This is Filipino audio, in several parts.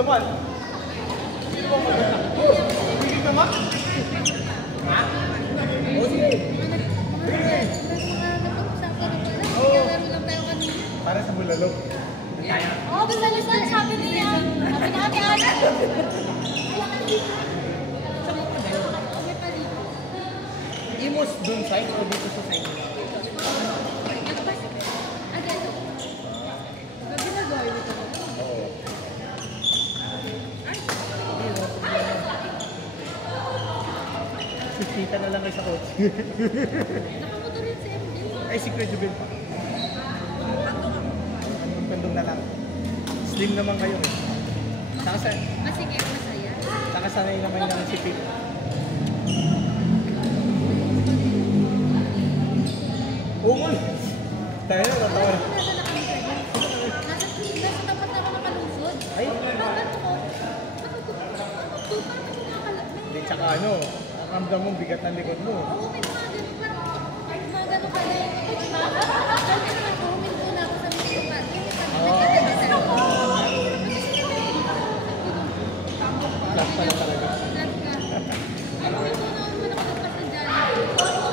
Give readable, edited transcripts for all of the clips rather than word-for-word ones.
naman. Sino ba maganda? Bigil ka nga? Ha? O sige. Para sa bulalok. Oo, gusto niyo saan sabi niya. Sabi na ate-ate. Imos dun side o dito sa side? Sisita na lang kayo sa coach. Nakamotor yun si MJ. Ay, si Kuya Jubel pa. Magpandong na lang. Slim naman kayo eh. Sige, masaya. Saka sanay naman lang si Pete. Ungol! Tayo na, natawa. Nasa tapat na ako nakalusod. Ay! Bakit ako? Hindi, tsaka ano, ramdam mong bigat ng likod mo. Oo, may mga ganun parang mga ganun ka na yung dati naman huminto na ako sa video party. Flat pala talaga. Flat ka. Ay, huminto na ako naman ako sa dyan.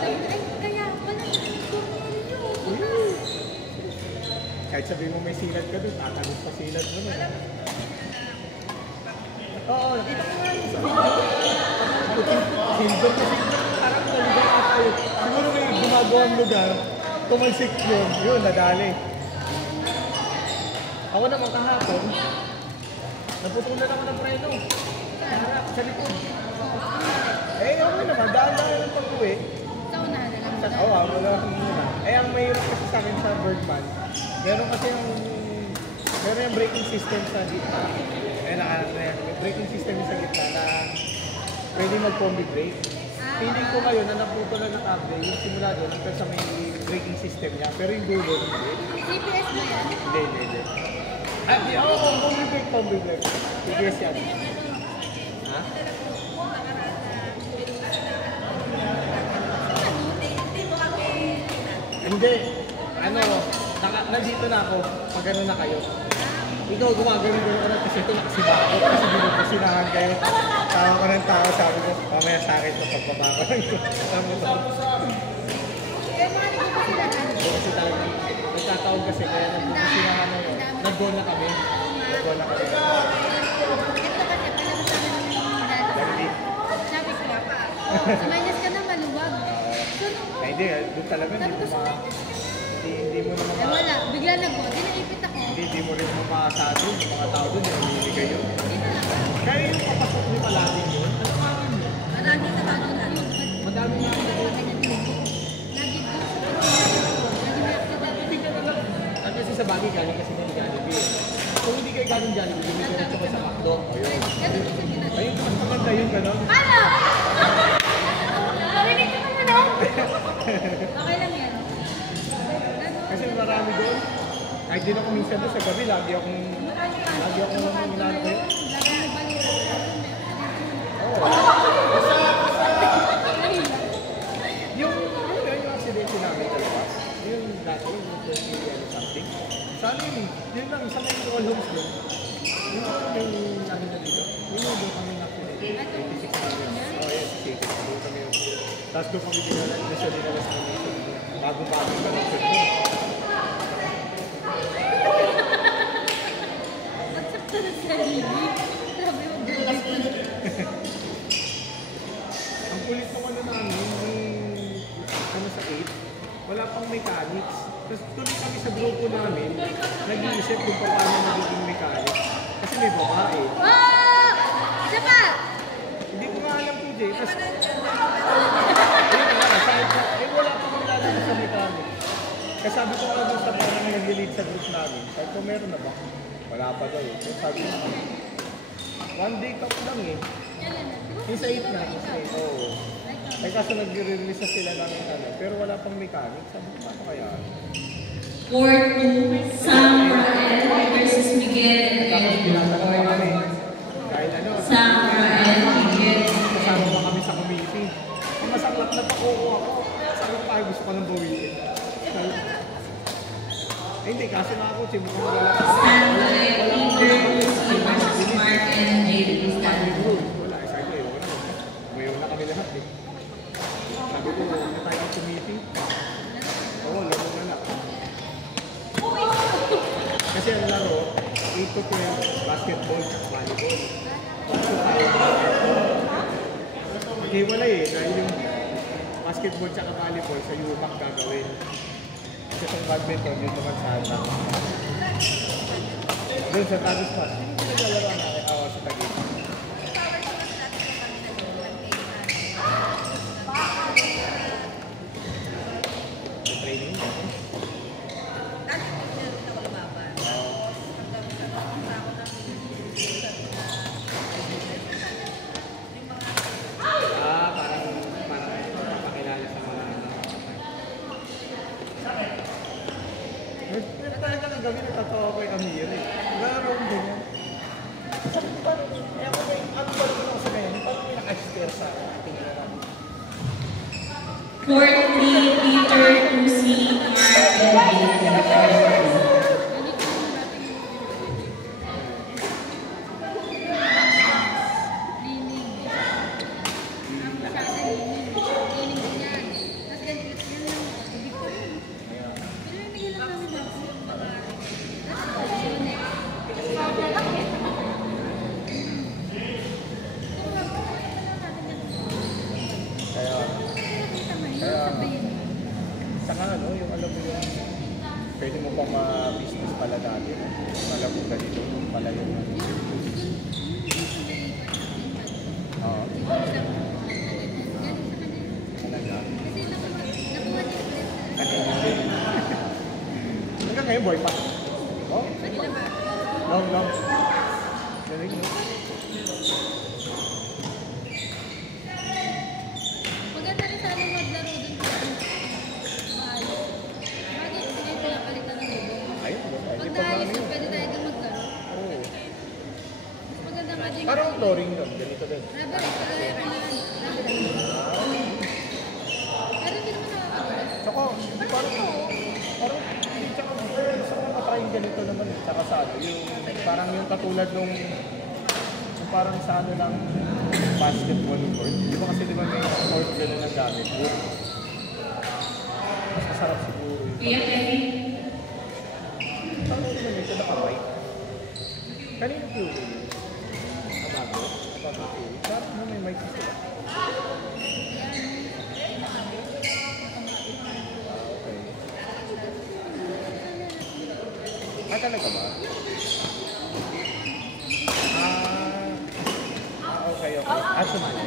Ay, kaya wala na ninyo. Kahit sabihin mo may silad ka doon, tatagot pa silad mo na. Oo, nakita ko nga yung sa video. Silver kasi parang naligang ata yun. Siguro may gumagawang lugar, tumalsik yun, nadali. Ako naman kahapon, naputulan ako ng preno. Harap, sa likod. Eh, okay naman, daan-daan yung pag-uwi. Sa unahan na lang. Oo, wala akong muna. Eh, ang mahirap kasi sa akin sa Birdman, meron kasi yung braking system sa gitna. Eh, may braking system sa gitna na pwede mag-combi brake. Feeling ko ngayon na naputo na ng kable, yung simula doon hanggang sa may braking system niya. Pero yung dulo, hindi. CPS ba yan? Hindi. Oo, combi brake. CPS yan. Ha? Hindi. Nandito na ako. Pag gano'n na kayo. Ikaw gumagano'n ka na kasi ito nakasiba ako. Kasi binupusinahan kayo. Tawag ko ng tao. Sabi ko, mamaya sa akin ito pagpapako. Tama ito. Kasi talaga, nagtatawag kasi kaya nagpupusinahan na yun. Nag-goal na kami. Ito kasi, Dali. sabi ko, sa Mayas ka na maluwag. Ay, hindi. Doon talaga. Hindi mo naman Wala, bigla nag-go. Dinaipit ako. Hindi mo rin mamasado. Yung mga tao doon, hindi kayo. Kaya yung papasok niyo palagi yun, ano parang yun? Marami na ba doon? Madami nga ako. Lagi ko At kasi sa bagay galing kasi ng Jollibee. Kung hindi kayo galing Jollibee, hindi ko rin sa McDo. Ayun, mas maganda yun, gano'n. Ano? Narinig naman na daw. Okay lang yan. Kasi marami doon. Kahit din ako minsan doon sa gabi, lagi akong minano kayo. Oo. Yung aksidente namin talaga, yung dati, yung 20 something. Sana yun, yun lang, isa na yung all homes doon. Yung ano na dito, yun yung doon kami na-accidente. 26 years. Oo, yes, 6 doon kami yun. Tapos doon kami dinala sa commission. Bago-bago ka lang doon. Ang kulit ng ano namin, ano sa 8, wala pang mechanics. Tapos tuloy kami sa grupo namin, nag-iisip kung paano magiging mechanics. Kasi may babae. Oh! Isa pa! Hindi ko nga alam po, Jay. Tapos, wala pang nilalagay sa mechanics. Kasi sabi ko nga doon sa parang nag-lead sa group namin, sabi ko meron na ba? Wala pa daw eh. So, sabi ko, one day cup lang eh. Yung sa 8 na, oo. Ay kaso nag-release na sila ng ano, pero wala pang mechanic. Sabi ko, paano kaya? 4-2, Sam Rael versus Miguel and dahil ano, Sam Rael, Miguel. kasama pa kami sa committee. Ang masaklap na pakuko ako. Sabi ko, ay gusto ko nang bawiin. Hindi, kasi na ako, simukhang wala. Sam Rael, Miguel versus Mark ito po yung basketball, volleyball. Maghiwalay eh, dahil yung basketball tsaka volleyball sa UMAC gagawin. Kasi itong badminton, yun naman sa atin. Doon sa Tagus Pass, hindi ko naglalaro namin sa Taguig. Training mo. Parang pakilala sa mga Pero talaga ng gabi natatawa ko yung Amir eh. Laro ko din yan. Sabi ko parang, eh ako ba yung ano ba ako sa ganyan? Parang may naka-stare sa ating laro. Court 3, Peter, Lucy, Mark, and David. Saka ano, yung alam mo yung pwede mo pang business pala dati. Alam mo ganito, pala yun. Oo. Talaga. Kanina din. Hanggang ngayon, boy pa. Oh? Long. Galing mo. Maganda rin sana maglaro dun sa maayos. Bagay kasi kayo pinapalitan ng logo. Ayun, Pag naayos na pwede tayo dun maglaro. Oo. Mas maganda nga din. Parang flooring doon, ganito din. Rubber, kaya pa na rubber. Pero hindi naman nakakagawa. Tsaka, parang tsaka gusto ko matry yung ganito naman. Tsaka sa ano, yung parang yung katulad nung parang sa ano lang basketball court. Di ba kasi di ba may court gano'n ang gamit? Mas masarap siguro yun. Kuya Kevin. Paano naman ito nakamay? Kanina po yun? Kabago? Kabago? Parang mo may mic sila. Okay. Talaga ba? Okay. Sumali.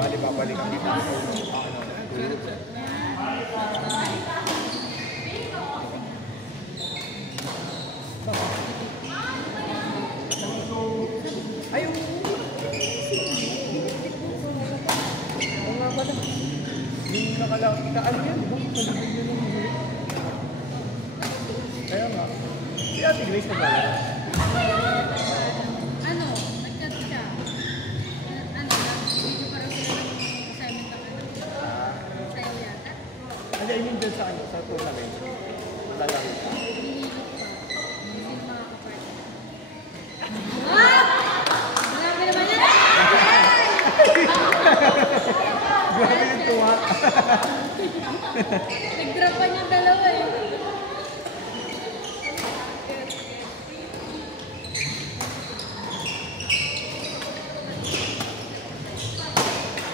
Bali, babalik ang dito. Ayaw. Oo nga pala. Yung ano yan, di ba? Kalibig yun yung huli. Kaya nga. Si Ate Grace naglalaro. Ano, nag-chat siya. Ano, video pa rin sila ng assignment ng ano. Sayaw yata. Ano, I mean dyan sa ano, sa tournament. Malalaro ka. Hinihilot pa. Sino makakapartner? What? Marami naman yan! Grabe yung tuwa. Nag-dropan yung dalawa eh.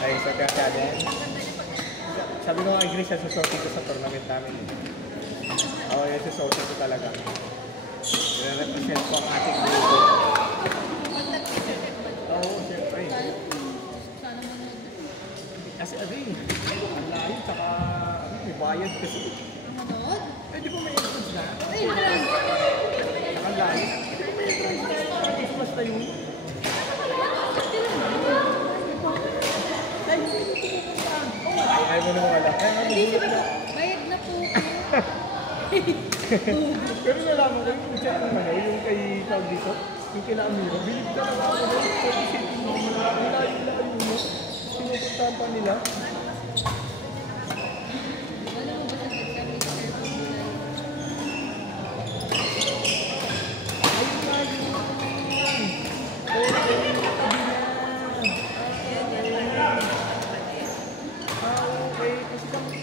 Ay, sa kaya sabi ko kay Grace, susuot ko sa tournament namin. Oo, yung susuot ko talaga. Represent ko ang ating grupo. Oo, siyempre. Sana manood. Kasi agay, ang layo, tsaka may bayad kasi. Manood? Eh, di ba may entrance na? Ay, parang. Ang layo. Di ba may entrance na? Christmas na yun. Ay mo naman wala. Hindi siya ba? Bayad na po. Pero nalaman ko yung chat ng ano, yung kay tawag dito, yung kila Amira, bilib ka lang ako doon. So, isipin mo, layo mo. Pinupuntahan pa nila. Wala mo ba sa pagsabi sa airport? Ayun nga yun. Okay. Kasi kami...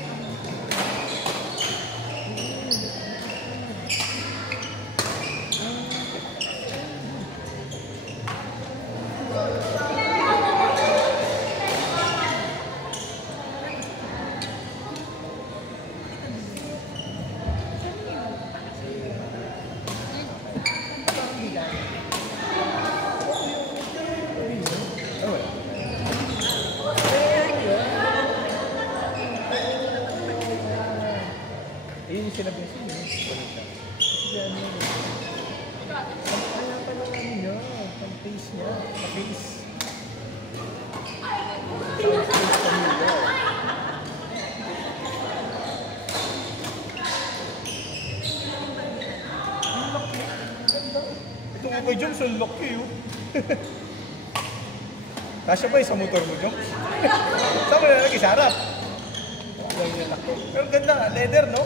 kay Joms, ang laki yun. Kasya ba yung sa motor mo, Joms? Saan mo nalagay? Sa harap? Ganyan laki. Pero ang ganda nga, leather, no?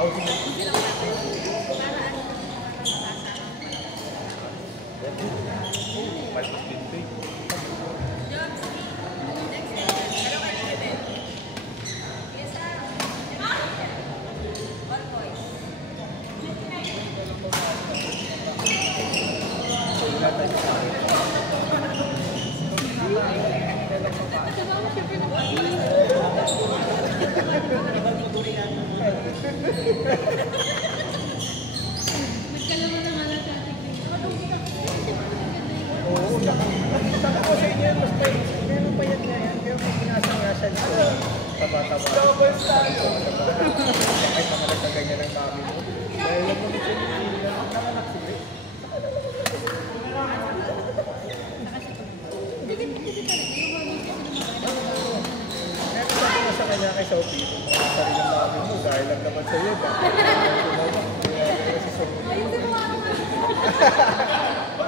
Oh, sige. Nagkalaman na nga lang dati. Oo, sabi ko sa inyo, mas may meron pa yan yan. Pero may pinasa nga siya dito. Taba-taba. Double tayo. Kahit naman nagkaganyan ng mami mo. Dahil lang mo siya nanganak sila. Meron sabi mo sa kanya kay Sophie, mga sarili ng mami mo, dahil lang naman sa iyo.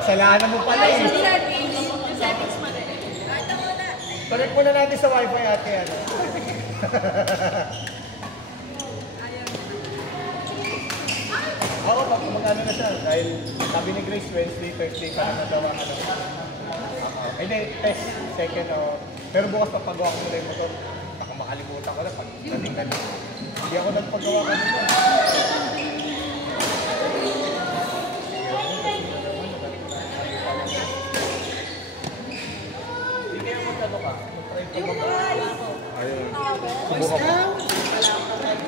Salahan mo pala eh. Connect muna natin sa wifi ate. Ano? Oo, mag-ano na siya. Dahil sabi ni Grace, Wednesday, Thursday pa naman daw ang ano. Hindi, test, second. Pero bukas pagpagawa ko muna yung motor. Baka makalimutan ko na pag dating-dating. Hindi ako nagpagawa ko nila. Hindi kaya magkano ka? Mag-try ko mag-ano. Ayun. Subukan ko.